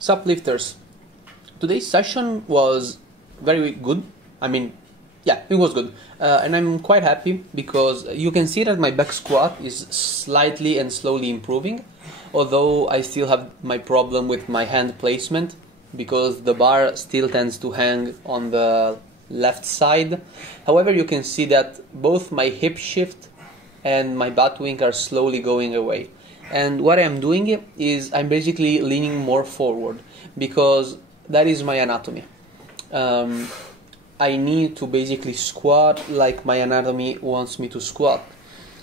Sup lifters, today's session was very good. Yeah, it was good, and I'm quite happy because you can see that my back squat is slightly and slowly improving, although I still have my problem with my hand placement because the bar still tends to hang on the left side. However, you can see that both my hip shift and my butt wink are slowly going away. And what I'm doing is I'm basically leaning more forward because that is my anatomy. I need to basically squat like my anatomy wants me to squat.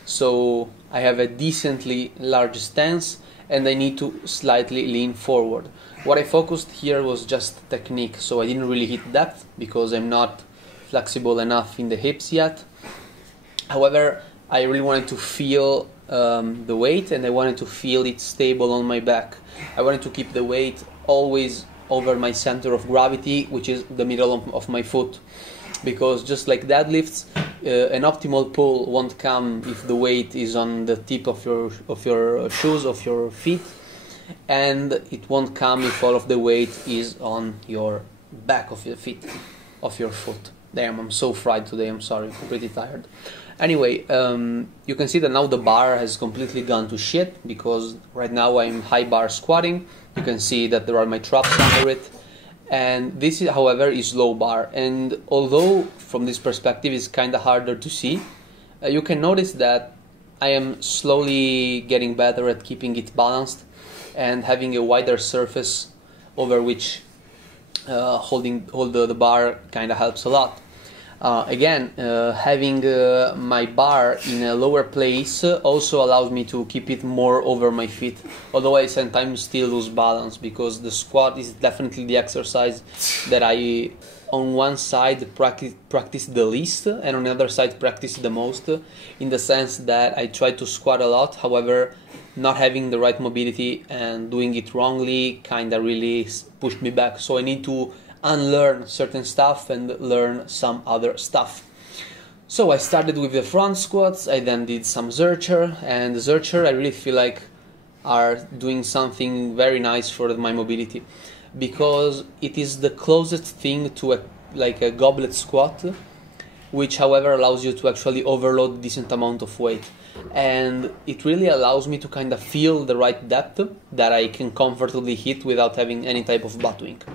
So I have a decently large stance and I need to slightly lean forward. What I focused here was just technique, so I didn't really hit depth because I'm not flexible enough in the hips yet. However, I really wanted to feel the weight, and I wanted to feel it stable on my back. I wanted to keep the weight always over my center of gravity, which is the middle of my foot, because just like deadlifts, an optimal pull won't come if the weight is on the tip of your shoes, of your feet, and it won't come if all of the weight is on your back of your feet, of your foot. Damn, I'm so fried today, I'm sorry, I'm pretty tired. Anyway, you can see that now the bar has completely gone to shit because right now I'm high bar squatting. You can see that there are my traps under it. And this, however, is low bar. And although from this perspective it's kind of harder to see, you can notice that I am slowly getting better at keeping it balanced and having a wider surface over which hold the bar kind of helps a lot. Again, having my bar in a lower place also allows me to keep it more over my feet, although I sometimes still lose balance because the squat is definitely the exercise that I on one side practice the least and on the other side practice the most, in the sense that I try to squat a lot, however not having the right mobility and doing it wrongly kind of really pushed me back, so I need to unlearn certain stuff and learn some other stuff. So I started with the front squats, I then did some Zercher, and the Zercher I really feel like are doing something very nice for my mobility because it is the closest thing to a goblet squat, which however allows you to actually overload a decent amount of weight, and it really allows me to kind of feel the right depth that I can comfortably hit without having any type of butt wink.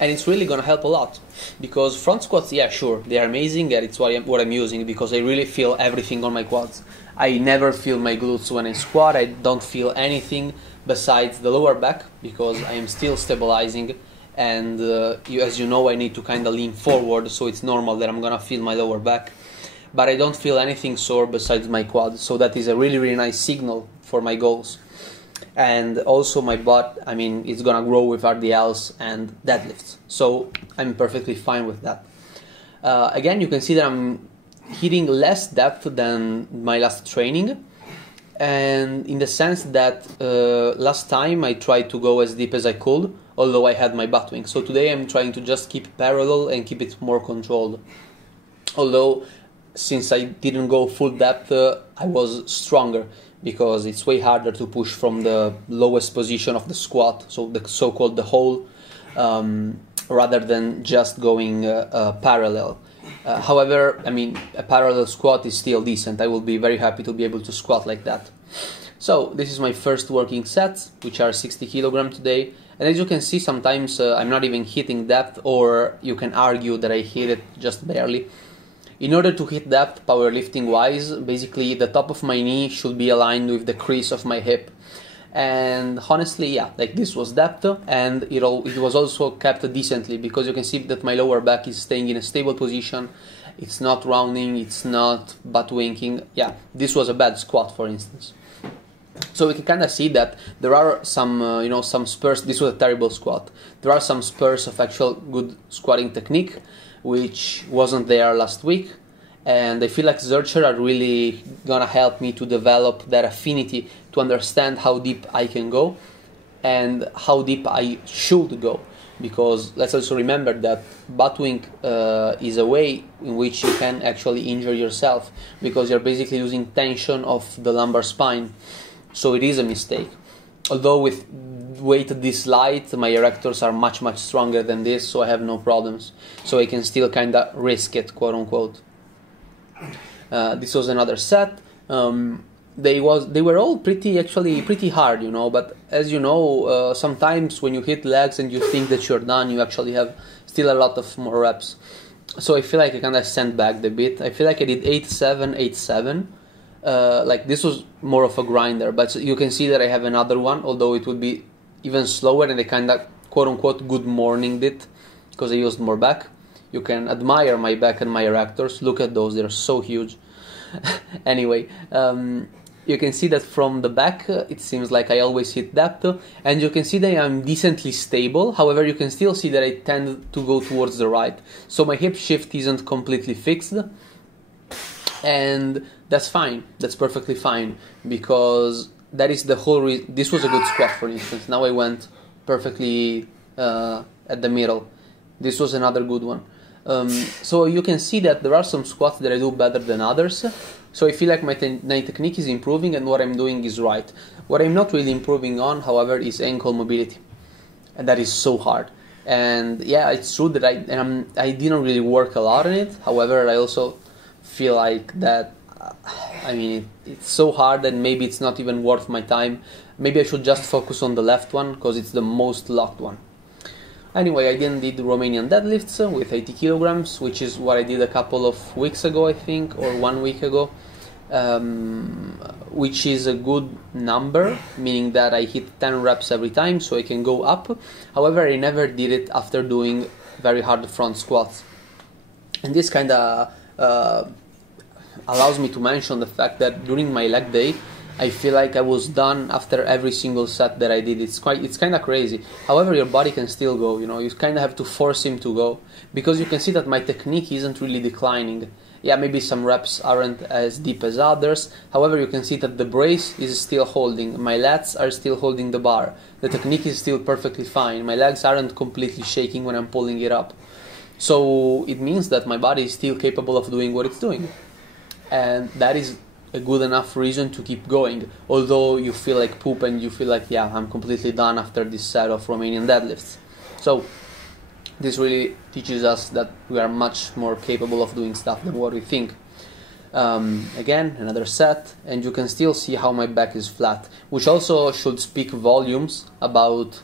And it's really gonna help a lot because front squats, yeah, sure, they are amazing, and it's what I'm using because I really feel everything on my quads. I never feel my glutes when I squat. I don't feel anything besides the lower back because I am still stabilizing, and as you know, I need to kind of lean forward, so it's normal that I'm gonna feel my lower back, but I don't feel anything sore besides my quad, so that is a really, really nice signal for my goals. And also my butt, it's gonna grow with RDLs and deadlifts, so I'm perfectly fine with that. Again, you can see that I'm hitting less depth than my last training, and in the sense that last time I tried to go as deep as I could, although I had my butt wink. So today I'm trying to just keep parallel and keep it more controlled. Although, since I didn't go full depth, I was stronger, because it's way harder to push from the lowest position of the squat, so the so-called the hole, rather than just going parallel. However, a parallel squat is still decent. I will be very happy to be able to squat like that. So this is my first working set, which are 60 kilograms today, and as you can see, sometimes I'm not even hitting depth, or you can argue that I hit it just barely. In order to hit depth, powerlifting wise, basically the top of my knee should be aligned with the crease of my hip. And honestly, yeah, like this was depth, and it was also kept decently because you can see that my lower back is staying in a stable position. It's not rounding, it's not butt winking. Yeah, this was a bad squat, for instance. So we can kind of see that there are some, some spurs. This was a terrible squat. There are some spurs of actual good squatting technique, which wasn't there last week, and I feel like Zercher are really gonna help me to develop that affinity to understand how deep I can go and how deep I should go, because let's also remember that butt wink is a way in which you can actually injure yourself because you're basically losing tension of the lumbar spine, so it is a mistake. Although with weight this light, my erectors are much stronger than this, so I have no problems. So I can still kind of risk it, quote unquote. This was another set. They were all pretty hard, you know. But as you know, sometimes when you hit legs and you think that you're done, you actually have still a lot of more reps. So I feel like I kind of sandbagged a bit. I feel like I did 8-7, 8-7. Like this was more of a grinder, but you can see that I have another one, although it would be even slower, and I kind of quote unquote good morninged it because I used more back. You can admire my back and my erectors. Look at those, they're so huge. Anyway, you can see that from the back it seems like I always hit depth, and you can see that I'm decently stable. However, you can still see that I tend to go towards the right, so my hip shift isn't completely fixed, and that's fine. That's perfectly fine, because that is the whole reason. This was a good squat, for instance. Now I went perfectly at the middle. This was another good one. So you can see that there are some squats that I do better than others. So I feel like my technique is improving and what I'm doing is right. What I'm not really improving on, however, is ankle mobility, and that is so hard. And yeah, it's true that I didn't really work a lot on it. However, I also feel like that, I mean, it's so hard that maybe it's not even worth my time. Maybe I should just focus on the left one because it's the most locked one. Anyway, I then did Romanian deadlifts with 80 kilograms, which is what I did a couple of weeks ago, I think, or 1 week ago, which is a good number, meaning that I hit 10 reps every time, so I can go up. However, I never did it after doing very hard front squats. And this kind of allows me to mention the fact that during my leg day, I feel like I was done after every single set that I did. It's kind of crazy. However, your body can still go, you know. You kind of have to force him to go, because you can see that my technique isn't really declining. Yeah, maybe some reps aren't as deep as others. However, you can see that the brace is still holding. My lats are still holding the bar. The technique is still perfectly fine. My legs aren't completely shaking when I'm pulling it up. So it means that my body is still capable of doing what it's doing. And that is a good enough reason to keep going, although you feel like poop and you feel like, yeah, I'm completely done after this set of Romanian deadlifts. So this really teaches us that we are much more capable of doing stuff than what we think. Again, another set, and you can still see how my back is flat, which also should speak volumes about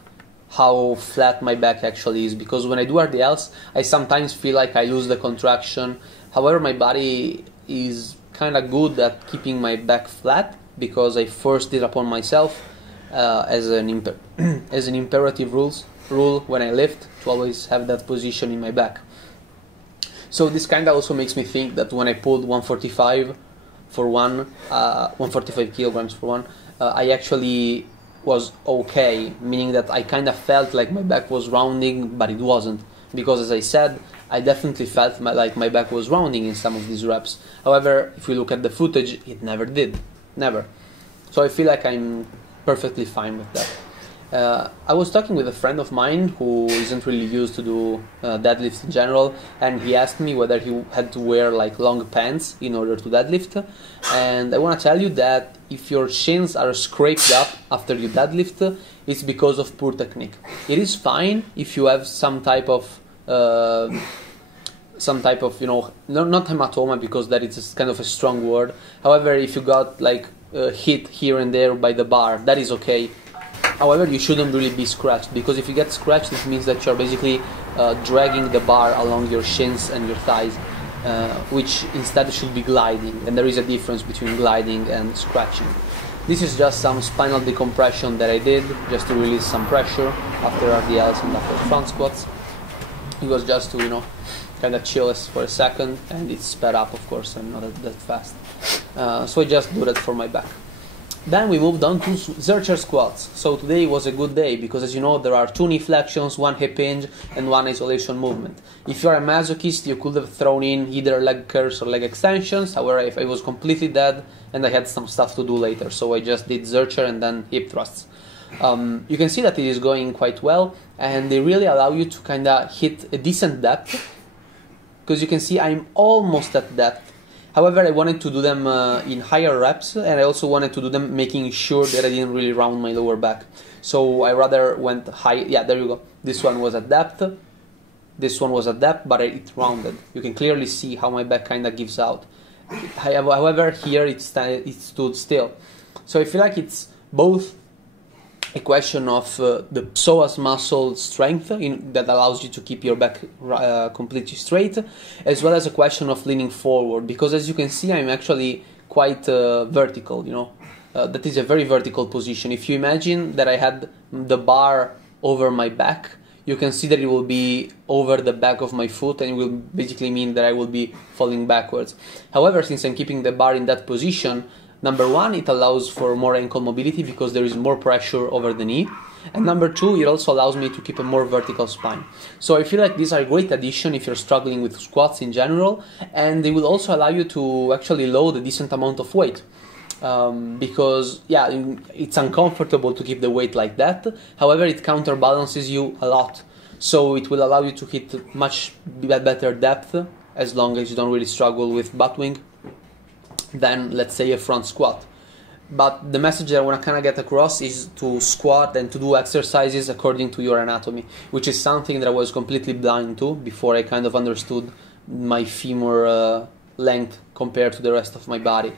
how flat my back actually is, because when I do RDLs, I sometimes feel like I lose the contraction. However, my body is kind of good at keeping my back flat, because I forced it upon myself as an imperative rule when I lift, to always have that position in my back. So this kind of also makes me think that when I pulled 145 for one, 145 kilograms for one, I actually was okay, meaning that I kind of felt like my back was rounding, but it wasn't, because as I said, I definitely felt like my back was rounding in some of these reps. However, if we look at the footage, it never did. Never. So I feel like I'm perfectly fine with that. I was talking with a friend of mine who isn't really used to do deadlifts in general, and he asked me whether he had to wear like long pants in order to deadlift. And I want to tell you that if your shins are scraped up after you deadlift, it's because of poor technique. It is fine if you have some type of you know, not hematoma, because that is kind of a strong word. However, if you got like hit here and there by the bar, that is okay. However, you shouldn't really be scratched, because if you get scratched, it means that you're basically dragging the bar along your shins and your thighs, which instead should be gliding, and there is a difference between gliding and scratching. This is just some spinal decompression that I did just to release some pressure after RDLs and after front squats. It was just to, you know, kind of chill for a second, and it's sped up, of course, and not that fast. So I just do that for my back. Then we moved on to Zercher Squats. So today was a good day, because as you know, there are 2 knee flexions, 1 hip hinge, and 1 isolation movement. If you're a masochist, you could have thrown in either leg curls or leg extensions. However, if I was completely dead and I had some stuff to do later, so I just did Zercher and then hip thrusts. You can see that it is going quite well, and they really allow you to kind of hit a decent depth, because you can see I'm almost at depth. However, I wanted to do them in higher reps, and I also wanted to do them making sure that I didn't really round my lower back. So I rather went high. Yeah, there you go. This one was at depth. This one was at depth, but it rounded. You can clearly see how my back kind of gives out. However, here it stood still. So I feel like it's both a question of the psoas muscle strength that allows you to keep your back completely straight, as well as a question of leaning forward, because as you can see, I'm actually quite vertical, you know. That is a very vertical position. If you imagine that I had the bar over my back, you can see that it will be over the back of my foot, and it will basically mean that I will be falling backwards. However, since I'm keeping the bar in that position, number one, it allows for more ankle mobility because there is more pressure over the knee. And number two, it also allows me to keep a more vertical spine. So I feel like these are a great addition if you're struggling with squats in general, and they will also allow you to actually load a decent amount of weight. Because yeah, it's uncomfortable to keep the weight like that. However, it counterbalances you a lot. So it will allow you to hit much better depth as long as you don't really struggle with butt wing than, let's say, a front squat. But the message that I want to kind of get across is to squat and to do exercises according to your anatomy, which is something that I was completely blind to before I kind of understood my femur length compared to the rest of my body.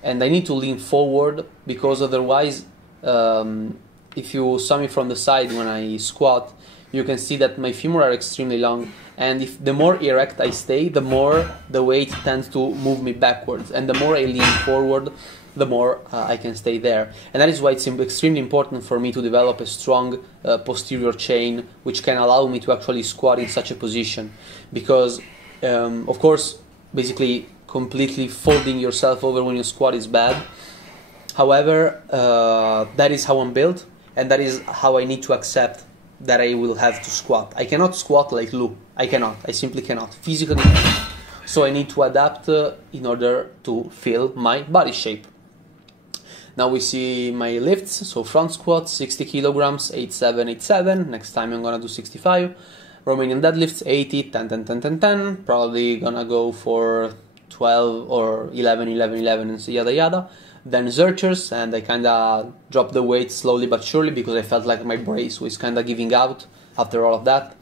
And I need to lean forward because otherwise, if you saw me from the side when I squat, you can see that my femur are extremely long, and if the more erect I stay, the more the weight tends to move me backwards, and the more I lean forward, the more I can stay there. And that is why it's extremely important for me to develop a strong posterior chain, which can allow me to actually squat in such a position. Because, of course, basically completely folding yourself over when you squat is bad. However, that is how I'm built, and that is how I need to accept that I will have to squat. I cannot squat like Lou. I cannot. I simply cannot. Physically. So I need to adapt in order to fill my body shape. Now we see my lifts. So front squat, 60 kilograms, 8-7, 8-7. Next time I'm gonna do 65. Romanian deadlifts, 80, 10, 10, 10, 10, 10. Probably gonna go for 12 or 11, 11, 11, and so yada yada. Then Zerchers, and I kind of dropped the weight slowly but surely because I felt like my brace was kind of giving out after all of that.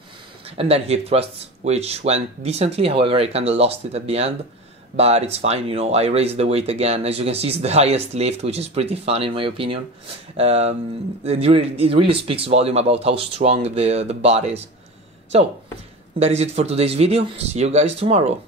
And then hip thrusts, which went decently. However, I kind of lost it at the end, but it's fine, you know. I raised the weight again. As you can see, it's the highest lift, which is pretty fun in my opinion. It really speaks volume about how strong the body is. So that is it for today's video. See you guys tomorrow.